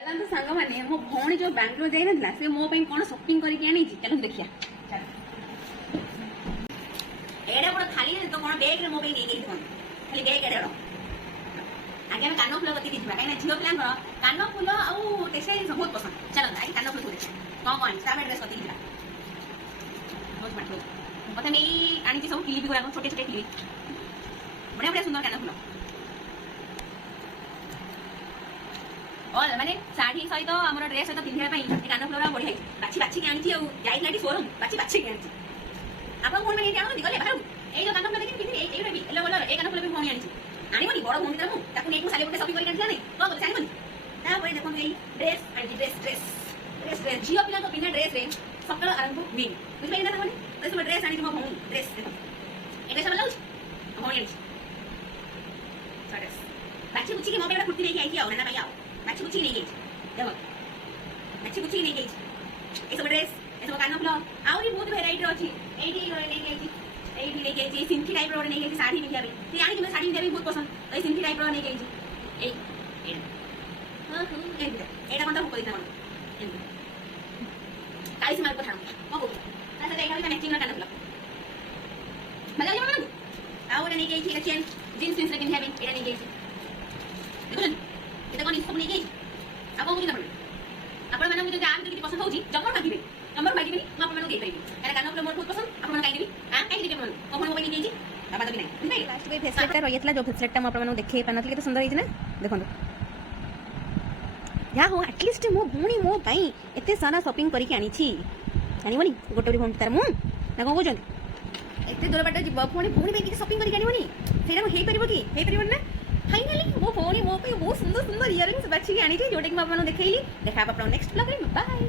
तो सांग मैंने मो भौणी जो बैंगलोर जाई नथला से मो पई कोन शॉपिंग करी के आनी छी चलो देखिया चल एडा बड़ खाली तो कोन बैग रे मो पई नै गेई कोन खाली बैग एडा आगे हम कानो फुल गति दिखबा काई झियो प्लान कर कानो फुल आउ टेक्सटाइल सब बहुत पसंद चलो आगे कानो फुल देखिया कोन कोन स्टार ड्रेस गति दिखला बहुत माथो पता नै आनी सब क्लिप गुरा छोटे छोटे क्लिप बड़े बड़े सुंदर कानो फुल और माने साड़ी सहित हमर ड्रेस सहित पिंधिया पई कान फुलरा बढ़िया बाछी बाछी के आनी जाई लाटी शोरूम बाछी बाछी के आनी आपन कोन माने जानो निकले बाहर ए जो कान फुल देखि पिंधि ए भी एलो बोलो ए कान फुल भी भौणी आनी आनी बड़ भौणी तरमु ताकू नेकु साले गोटे शॉपिंग करी काढला नै तो बोले सानी बनी ता परे देखो ए ड्रेस आनी ड्रेस जियो पिला तो बिना ड्रेस रे सकल आरंभ मेन बुझ पाइना ना कोनी तो ड्रेस आनी मो भौणी ड्रेस देखो एके सब लाउछ भौणी आनी ड्रेस बाछी बुची के मोबाइल कुर्ती लेके आई थी आओ ना भाई आओ बाछी बुची नहीं गई देखो बाछी बुची नहीं गई ए सब ड्रेस ए सब कान फुल आउरी बहुत वैरायटी अछि एडी नहीं गई ए भी नहीं गई सिंथी टाइप रो नहीं गई साड़ी पिंधिया बे ते आनी के साड़ी पिंधिया बहुत पसंद ए सिंथी टाइप रो नहीं गई ए हां एडा कोनटा हुको दिना मन 40 मार्क पठाऊ मो को तासे देखा भी मैचिंग ना कान फुल मजा आयो मन आउ नहीं गई थी चेन जींस जींस रे पिंधिया बे एडा नहीं गई देखो এটা কোন ইনফো নেই আপন বুঝি না আপন মানে যদি আম যদি পছন্দ হউজি জমর মাগিবে জমর মাগিবে না আপন মানে দেই পারিবি এটা কানো মোর বহুত পছন্দ আপন মানে কাই দিবি হ্যাঁ কাই দিবি মন কোন মোবাইল নেই জি বাবা দবি নাই বুঝাই লাস্ট वे फेसलेट टा रहितला जो फेसलेट टा म आपन माने देखै पानथले केते सुंदर हिज ना देखंदो या हो एटलीस्ट मो भूणी मो पई एते सारा शॉपिंग करी के आनी छी आनी बनी गोटे भूणी तार मु ना को कहजंती एते दूर बाट जिब भूणी भूणी पे शॉपिंग करी के आनी बनी सेरा हे परिबो की हे परिबो ना फाइनली वो भौणी मो पे बहुत सुंदर सुंदर इयरिंग्स बाछी के आनी थी जोटे कि मैं आपको देखैली देखा आप नेक्स्ट ब्लॉग में बाय।